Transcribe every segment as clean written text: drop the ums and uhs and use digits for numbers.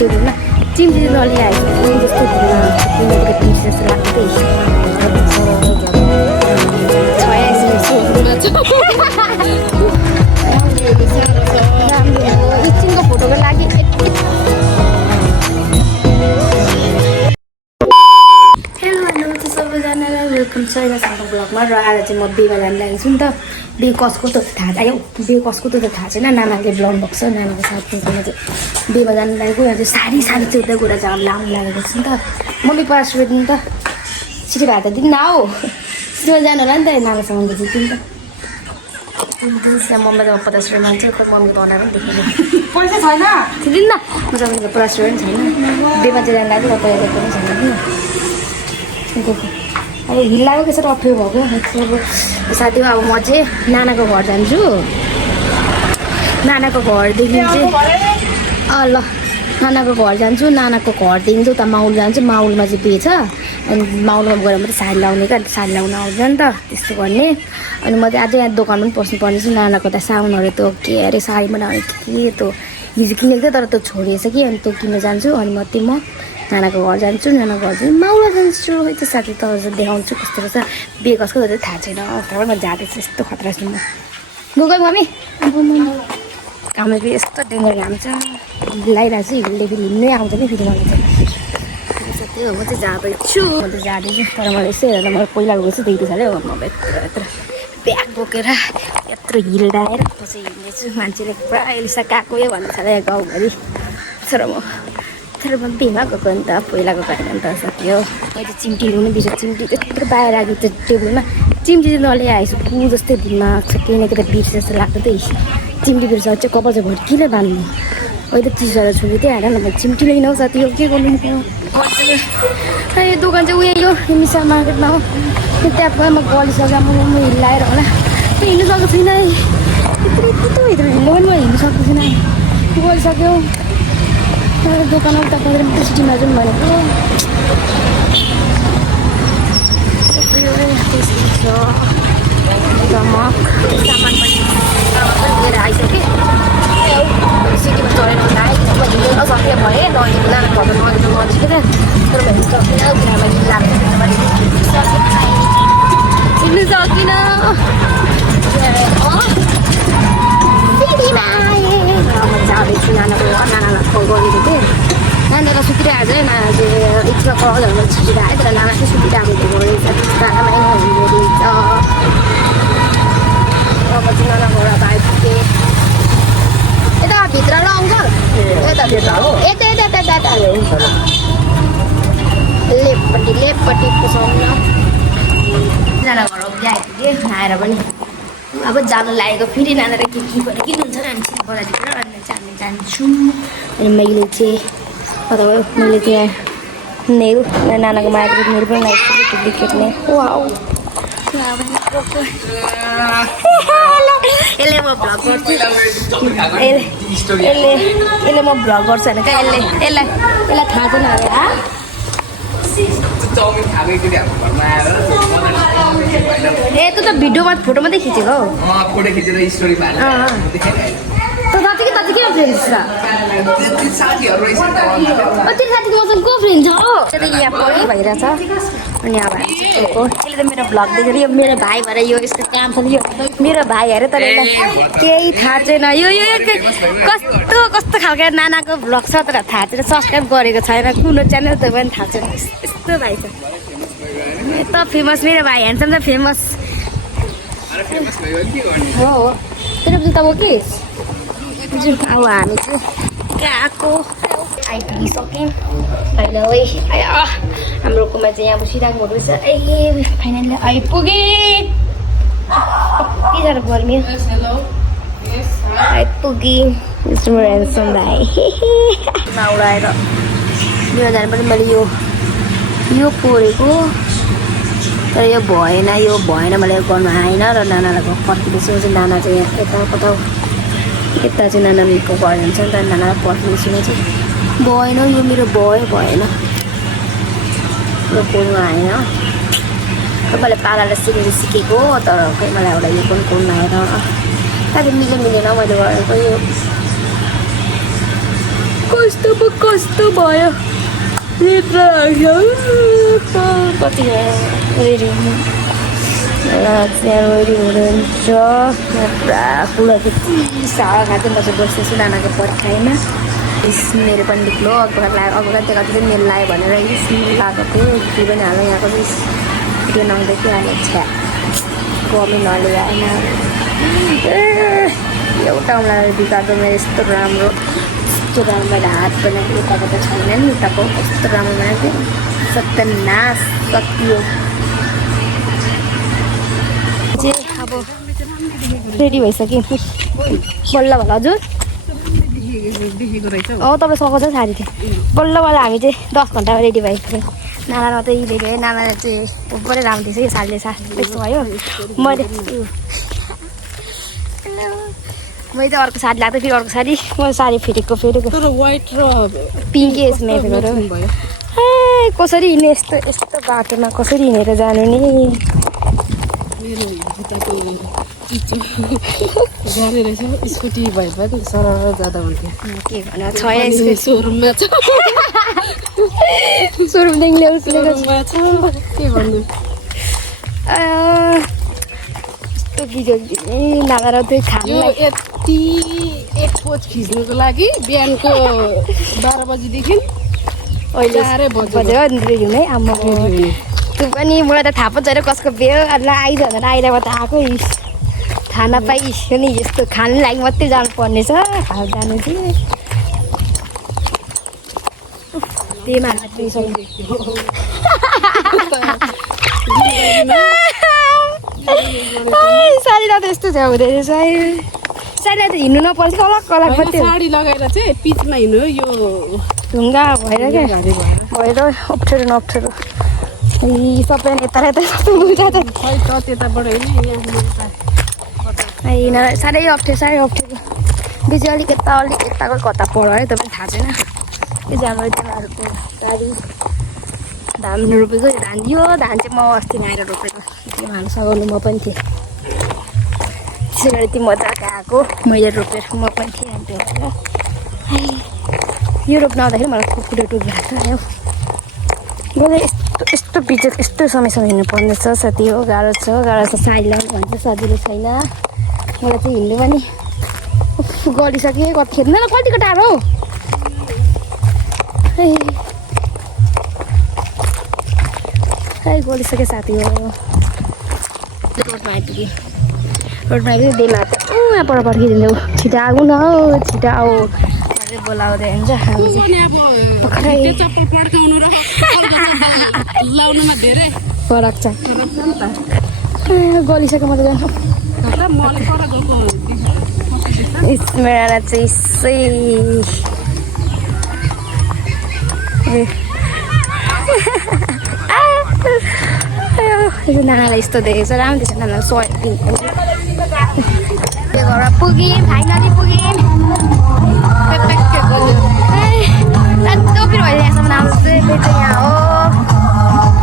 ना चिम्टी नलिआएको जस्तो जस्तो लाग्दै एकछिनको फोटोको लागि सबैजनालाई वेलकम छ यहाँसम्म ब्लगमा र आज चाहिँ म बिहेमा जानु लागेको छु नि त बिहे कसको त थाहा छैन बिहे कसको त थाहा छैन नानाले ब्लग भएको छ नानाको साथीसँग चाहिँ बिहेमा जानु लागेको यहाँ चाहिँ सारी चाहिँ उता गएर जानु लागेको छु नि त मम्मी पचास रुपियाँ दिनु त छिटो भात दिनु न हौ सिटीमा जानु होला नि त नानासँग बुझ्यो नि त मम्मी त 50 रुपियाँ मान्छ खै मम्मीको बनाएर पनि देखेको पैसा छैन दिनु न म तपाईँको 50 रुपियाँ पनि छैन बिहेमा चाहिँ जानु लाग्यो तपाईँ पनि छैन अब हिल्लाको कसरी अप्ठ्यारो भएको अब साथी अब म चाहिँ नानाको घर जान्छु नानाको घरदेखि चाहिँ ल नानाको घर जान्छु नानाको घरदेखि चाहिँ उता माउल जान्छु माउलमा चाहिँ बिहे छ अनि माउलमा गएर मात्रै साडी लाउने क्या साडी लाउनु आउँछ नि त त्यस्तो गर्ने अनि म चाहिँ अझै यहाँ दोकान पनि पस्नुपर्ने छु नानाको त सामानहरू त के अरे साडी बनाउने के त हिजो किनेको थियो तर त्यो छोडिएछ कि अनि त्यो किन्न जान्छु अनि मात्रै म नानाको घर जान्छु नानाको घर जान्छु माउला जान्छु है त्यो साथी त देखाउँछु कस्तो रहेछ बिहे कसको चाहिँ थाहा छैन तर म जाँदैछु यस्तो खतरा छु म गएको मम्मी घामले फेरि यस्तो डेन्जर घाम छ लगाइरहेको छु हिँड्दै फेरि हिँड्नै आउँछ नि फेरि मलाई चाहिँ साथी हो म चाहिँ जाँदैछु म त जाँदैछु तर मलाई यसो हेरेर मैले पहिला गएको छु देख्दै छ म यत्रो ब्याग बोकेर यत्रो हिल्डाएर म चाहिँ हिँड्दैछु मान्छेले पुरा एलिसा गएको यो भन्दैछ यहाँ गाउँभरि तर म बिहेमा गएको नि त पहिला गएको होइन नि त साथी हो अहिले चिम्टी ल्याउनु बिर्छ चिम्टी त्यत्रो बाहिर आएको त्यो टेबलमा चिम्टी चाहिँ नलिआएछु पु जस्तै दिमाग छ केही न केही त बिर्स जस्तो लाग्यो त्यही चिम्टी बिर्स चाहिँ कपाल चाहिँ भरि किन बाँध्नु अहिले चिसहरू छोरी त्यही हाल न चिम्टी लिन हौ साथी हो के गर्नु दोकान चाहिँ उयो यो मिसा मार्केटमा हो त्यहाँ पुरा म गलिसकेँ म हिँड्लाएर होला हिँड्नु सकेको छुइनँ यत्रो भित्र हिँड्नु पनि म हिँड्नु सक्एको छुइनँ गइसक्यो दोकान उता गएर मात्रै सिटीमा जाउँ भनेको सामान पनि लिएर आइसकेँ सिटीमा चढेर हिँड्नु नसक्ने भएँ नहिँड्नु नाना घर नहिँड्नु नजिक क्या तर हिँड्नु सकिनँ बिहामा हिँड्नु सकिनँ जाँदैछु नानालाई कल गरेको थिएँ नाना त सुतिरहेको छ नाना चाहिँ इच्छा कलहरूमा छिटेर आयो तर नाना चाहिँ सुतिरहेको थियो रहेछ नानामै हिँड्नु रहेछ अब चाहिँ नाना घर आइपुगेँ यता भित्र ल अङ्कल यता लेपट्टि पसाउनु नाना घर अघि आइपुगेँ आएर पनि अब जानु लागेको फेरि नानाले के गरेर किन्नुहुन्छ नि अनि बजारतिर अनि चाहिँ हामी जान्छु अनि मैले चाहिँ नेल नानाको मायाको नेल पनि लगाइसकेको डुप्लिकेट नेल यसले म भ्लग गर्छु यसले म भ्लग गर्छु होइन क्या यसलाई थाहा छैन ए त्यो त भिडियोमा फोटो मात्रै खिचेको हौ फोटो खिचेर स्टोरी किन फ्रेन्ड्स छ तेरो साथीहरू त्यो साथीको मसँग को फ्रेन्ड छ हो त्यो त यहाँ पढ्दै भइरहेछ अनि अब यसले त मेरो भ्लग देखेर यो मेरो भाइ भएर यो यस्तो काम छ यो मेरो भाइ अरे तर केही थाहा छैन यो कस्तो खालको नानाको भ्लग छ तर थाहा छैन सब्सक्राइब गरेको छैन कुन च्यानल त पनि थाहा छैन यस्तो भाइ छ यस्तो फेमस मेरो भाइ ह्यान्डसम त फेमस हो तेरो पछि त के अब हामी चाहिँ गएको आइपुगिसक्यौँ अहिले हाम्रोकोमा चाहिँ यहाँ बसिरहेको रहेछ ए फाइनली आइपुगेँ कति साह्रो गर्मी आइपुगेँ मेरो ह्यान्डसम भाइ उडाएर 2000 पनि मैले यो पोरेको तर यो भएन मैले गर्नु आएन र नानालाई पर्खिँदैछु चाहिँ नाना चाहिँ यता चाहिँ नानाको घर जान्छ नि त नानालाई पर्खिँदैछु म चाहिँ भएन यो मेरो भएन यो कोर्नु आएन मैले पालालाई सिकेको तर खै मलाई एउटा यो पनि कोर्नु आएन कहिले मिलेन मैले गरेको यो कस्तो भयो भित्र कति रेडी हुनुहुन्छ पुरा फुलहरू यति साह्रो खान्छ नि त बस्दैछु नानाको पर्खाइमा मेरो पनि निक्लो अगुवाट देखाएको चाहिँ मेरो लाग्यो भनेर स्मेल लगाएको थियो त्यो पनि हाल्नु यहाँको चाहिँ भिडियो नआउँदै थियो अहिले छ्या कमेन्ट हले आएन एउटा मलाई बिगार्दो मेरो यस्तो राम्रो मैले हात बनाएको उताको त छैन नि उताको कस्तो राम्रो बनाएको थियो सत्यनाश सकियो चाहिँ अब रेडी भइसक्यो बल्ल भल हजुर तपाईँ सघाउँछ साडी थियो बल्ल बल्ल हामी चाहिँ 10 घन्टामा रेडी भएको थियो नाना मात्रै रेडी भयो नाना चाहिँ पुरै राम्रो थिएछ यो साडीले त्यस्तो भयो मैले चाहिँ अर्को साडी लाग्दै फेरि अर्को साडी मैले साडी फेरेको पिङ्क यसमा भयो ए कसरी हिँड्ने यस्तो बाटोमा कसरी हिँडेर जानु नि जाने रहेछ स्कुटी भए पनि सरर जाँदा हुन्थ्यो के भन्नु छैन सोरुममा छ सोरुमदेखि ल्याउँछु के भन्नु यस्तो भिडियो नगएर त्यो खानु यो यति एक पोज खिच्नुको लागि बिहानको 12 बजीदेखि अहिले बजेर रेडी हुने आम्मा त्यो पनि मलाई त थाहा पो छैन कसको बिहे आइज भनेर आइरहेको त आएको थाहा नपाइसक्यो नि यस्तो खानु लागि मात्रै जानुपर्ने छ जानु चाहिँ त्यही मान्छ साडीलाई त यस्तो छ हुँदो रहेछ साडीलाई त हिँड्नु नपर्छ अलग अलग मात्रै साडी लगाएर चाहिँ पिचमा हिँड्नु यो ढुङ्गा भएर क्या भएर अप्ठ्यारो न अप्ठ्यारो सबै यता त्यताबाट हिँडेर साह्रै अप्ठ्यारो बिच अलिक यताको कता पढ्यो है तपाईँ थाहा छैन यो चाहिँ हाम्रो तिमीहरूको गाडी धान रोपेको धान यो धान चाहिँ म अस्ति आएर रोपेको त्यो हाल्नु सघाउनु म पनि थिएँ त्यसै गरी त्यो मजाको आएको मैले रोपेर म पनि थिएँ अनि त्यो यो रोप्न आउँदाखेरि मलाई कुकुर टुक्रो लाग्छ आयो मलाई यस्तो बिजोग यस्तो समयसँग हिँड्नु पर्ने छ साथी हो गाह्रो छ साडी लाउनु भन्छ सजिलो छैन मलाई चाहिँ हिँड्नु पनि गरिसकेँ कतिखेर न कतिको टाढो हौ गइसकेँ साथी हो रोडमा आइपुगेँ डेमा त यहाँ पर पर्खिदिनु छिटो आउनु न हौ छिटो आऊ भनेर बोलाउँदै हुन्छ हामी फरक छ गलिसक्यो मैले जानु मेरा चाहिँ नानालाई यस्तो देखेको छ राम्रो देख्छ नानालाई सोयाबिन त्यो घरमा पुग्यौँ फाइनली पुग्यौँ टोपिर भइरहेको छ हाम्रो चाहिँ त्यो चाहिँ यहाँ हो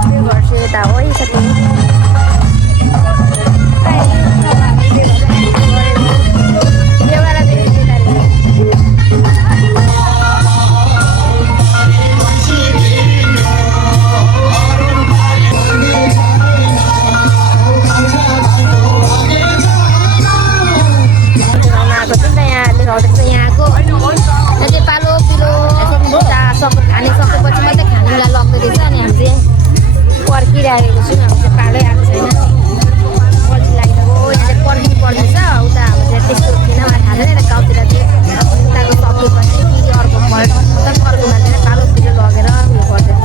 त्यो घर चाहिँ यता हो है सबै पर्खिरहेको छु हामी चाहिँ पालै आएको छैन पछि लाग्दा हो यहाँ चाहिँ पर्खिनु पर्दैछ उता हाम्रो चाहिँ त्यस्तो थिएन मलाई थाहा छैन गाउँतिर चाहिँ उताको सकेपछि फेरि अर्को अर्को मान्छे पालो पिलो लगेर उयो गर्दैछ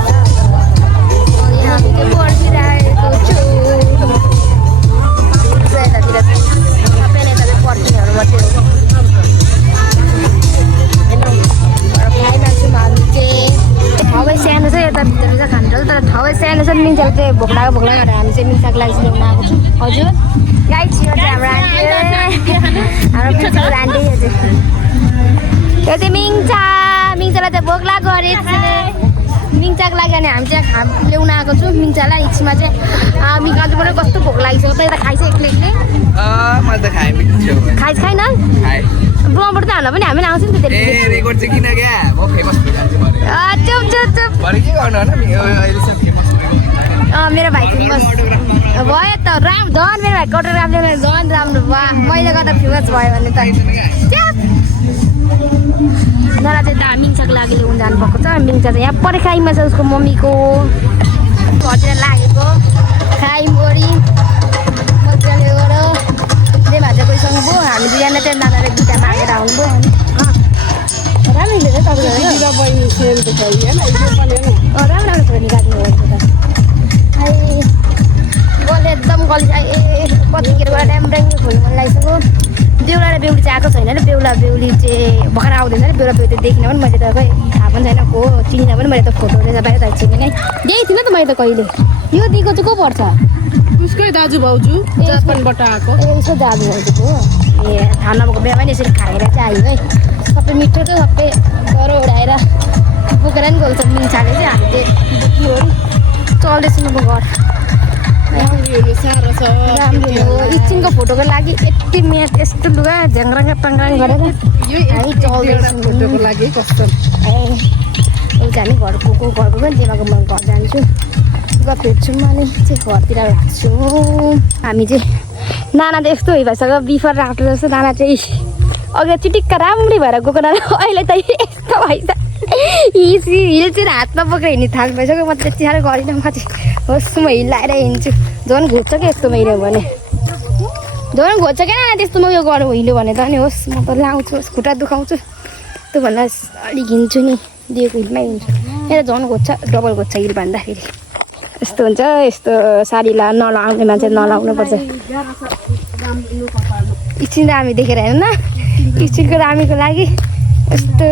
यहाँ हामी चाहिँ पर्खिरहेको छु यतातिर सबै नेता चाहिँ पर्खिनेहरू मात्रै हो खाइरहेको छौँ हामी चाहिँ ठाउँै सानो छ यता भित्र चाहिँ खान्छ तर ठाउँै सानो छ मिन्चाको चाहिँ भोक लाग्यो गरेर हामी चाहिँ मिन्चाको लागि चाहिँ ल्याउन आएको छौँ हजुर गाई छियो चाहिँ हाम्रो आन्टी हाम्रो मिन्चाको आन्टी यो चाहिँ मिङ्चालाई चाहिँ भोक लाग्यो अरे मिङ्चाको लागि अनि हामी चाहिँ ल्याउन आएको छौँ मिङ्चालाई इच्छमा चाहिँ मिङ्चाको पनि कस्तो भोक लागिसक्यो त यता खाइछ एक्लै मैले त खाएँ खाइछ खाइन ब्रोबाट त हाल्न पनि हामी आउँछ नि त ए रेकर्ड चाहिँ किन क्या म फेमस भइजान्छु भने चुप चुप चुप भरे के गर्नु होइन अहिलेसम्म फेमस मेरो भाइ फेमस भयो त झन् मेरो भाइ फोटोग्राफले झन् राम्रो भयो मैले गर्दा फेमस भयो भने त नरा चाहिँ त मिङ्साको लागि ल्याउनु जानुभएको छ मिङ्सा चाहिँ यहाँ पर्खाइमा छ उसको मम्मीको घरतिर लागेको खाइमोरी मजाले गर त्यही भएर चाहिँ कोहीसँग भयो हामी दुईजना चाहिँ नानाले दुईवटा मागेर आउनुभयो राम्रो हुँदैछ तपाईँको बहिनी सेल त छ होइन राम्रो राम्रो छ नि गाडी त गल एकदम गली कतिखेर गएर ड्याम्ब्याङ खोल्नु मन लागिसक्यो बेहुला र बेहुली चाहिँ आएको छैन र बेहुला बेहुली चाहिँ भर्खर आउँदैन अरे बेहुला बेहुली देखिनँ पनि मैले त खै थाहा पनि छैन को चिनिनँ पनि मैले त फोटोले बाहिर त चिनेँ यही थिइनँ त मैले त कहिले यो दिएको चाहिँ को पर्छ उसकै दाजु भाउजू जापानबाट आएको उसको दाजु भाउजूको ए थाहा नभएको बेलामा नि यसरी खाएर चाहिँ आयो है सबै मिठो त सबै डह्रो उडाएर बोकेर नि गएको छ मिङ्साले चाहिँ हामीले बोकियो चल्दैछ म घर साह्रो छ राम्रो हो एकछिनको फोटोको लागि यति म्याच यस्तो लुगा झ्याङराङ पाङराङ गरेर हामी चल्दैछौँ फोटोको लागि कस्तो एउटा हामी घरको पनि दिमागको म घर जान्छु लुगा फेर्छौँ अनि चाहिँ घरतिर लाग्छु हामी चाहिँ नाना त यस्तो भइसक्यो बिफर राख्नु जस्तो नाना चाहिँ अघि चिटिक्क राम्रै भएर गएको नाना अहिले त यस्तो भइसक्यो हिल चाहिँ हातमा बोकेर हिँड्ने थाल भइसक्यो म त्यति साह्रो गरिनँ म चाहिँ होस् म हिँडाएर हिँड्छु झन् घोच्छ क्या यस्तो मैले भने झन् घोच्छ क्या त्यस्तो म यो गरौँ हिँड्यो भने त नि होस् म त लाउँछु खुट्टा दुखाउँछु त्यो भन्दा अलिक हिँड्छु नि दिएको हिलमै हिँड्छु यहाँ झन् घोच्छ डबल घोच्छ हिल भन्दाखेरि यस्तो हुन्छ यस्तो साडी नलाउने मान्छे नलाउनुपर्छ एकछिन दामी देखेर हेर्नु न एकछिनको दामीको लागि यस्तो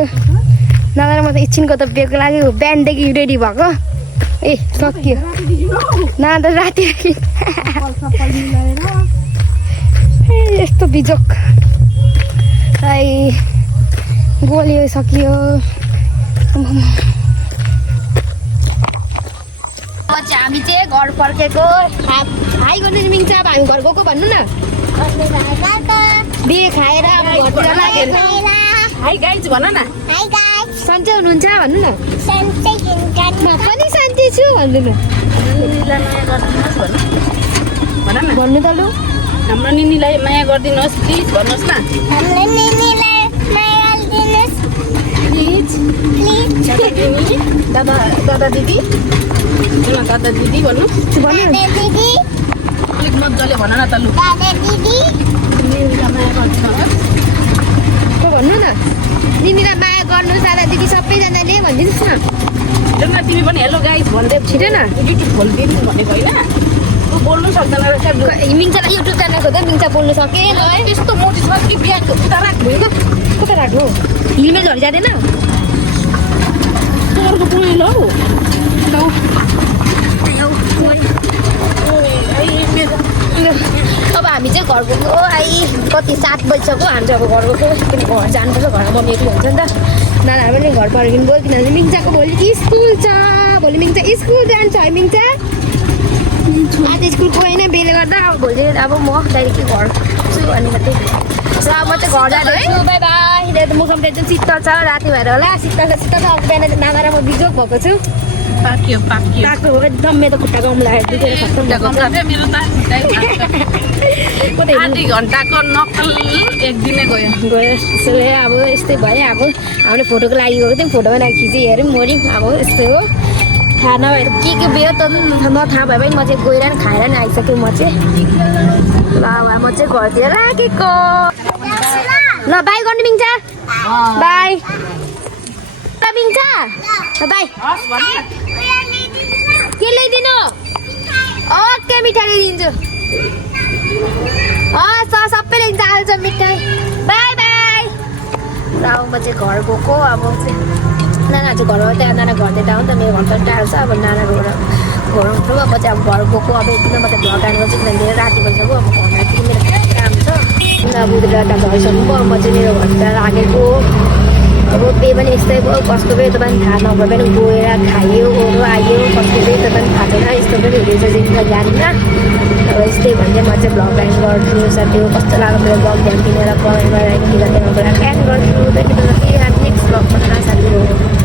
नगर म त एकछिनको त बिहेको लागि बिहानदेखि रेडी भएको ए सकियो न त राति यस्तो बिजोक गोलियो सकियो हामी चाहिँ घर फर्केको हाई गर्नु मिल्छ अब हामी घर गएको भन्नु न बिहे खाएर अब घरतिर लागेर हाई गाइज भन न सन्चै हुनुहुन्छ भन्नु न म पनि शान्ति छु भन्नु न भन्नु त लु हाम्रो निनीलाई माया गरिदिनुहोस् प्लिज भन्नुहोस् न दादा दिदी दादा दिदी भन्नु अलिक मजाले भन न त लु भन्नु न तिमीलाई माया गर्नु दादा दिदी सबैजनाले भनिदिनुहोस् न तिमी पनि हेलो गाइस भन्दै छिटो न युट्युब खोलिदिनु भनेको होइन तँ बोल्नु सक्दैन रहेछ मिङ्सालाई युट्युब च्यानल खोज्दा मिङ्सा बोल्नु सकेँ त्यस्तो मोटिस छ कि बिहानको उता राख्नु होइन कता राख्नु हिलमै झरि जाँदैन तोरको पुगेन हौ अब हामी चाहिँ घर गएको कति 7 बजिसक्यो हामी चाहिँ अब घर गएको किनकि घर जानुपर्छ घरमा मम्मी एक्लै हुन्छ नि त नानाहरू पनि घर फर्किनु गयो किनभने मिङ्साको भोलि स्कुल छ भोलि मिङ्सा स्कुल जान्छ है मिङ्सा आज स्कुल गएन बेले गर्दा अब भोलि अब म डाइरेक्टली घर छु अनि मात्रै र म चाहिँ घर जाँदैछु बाई बाई मौसम त एकदम शीतल छ राति भएर होला शीतल छ अब बिहान नाना र म बिजोक भएको छु पाक्यो पाएको हो एकदम मेरो खुट्टा गम लागेको आधी घन्टाको नक्कल एक दिनै गयो त्यसैले अब यस्तै भयो अब हामीले फोटोको लागि गएको थियौँ फोटो बनाएर खिचेँ हेऱ्यौँ मऱ्यौँ अब यस्तै हो थाहा नभएर के भयो त नथाहा भयो भने म चाहिँ गएर नि खाएर नि आइसकेँ म चाहिँ ल अब म चाहिँ घरतिर राखेको ल बाई गर्नु मिल्छ बाई मिल्छ बाई के ल्याइदिनु ओके मिठाई ल्याइदिन्छु सबै ल्याइदिन्छ आल्छ मिठाई बाई बाई र अब म चाहिँ घर गएको अब चाहिँ नाना चाहिँ घरमा त्यहाँ नाना घर त्यता हो नि त मेरो घर त टाढो छ अब नानाको घर उठ्नु अब चाहिँ अब घर गएको अब यति म चाहिँ भ्लग हाल्नु चाहिँ धेरै राति भइसक्यो अब घरमा चाहिँ मेरो काम छ अब उता झरिसक्नु अब म चाहिँ मेरो घरतिर लागेको अब पे पनि यस्तै भयो कसको पनि तपाईँ थाहा नभए पनि गएर खायो ओरो आयो कसको पनि तपाईँ थाहा छैन यस्तो पनि हुँदैछ जिन्दगीमा अब यस्तै भन्दै म चाहिँ भ्लग एन्ड गर्छु साथीहरू कस्तो लाग्यो मेरो भ्लग ध्यान दिनेर कमेन्ट गरेर के गर्दै म एन्ड गर्छु नेक्स्ट भ्लग साथीहरू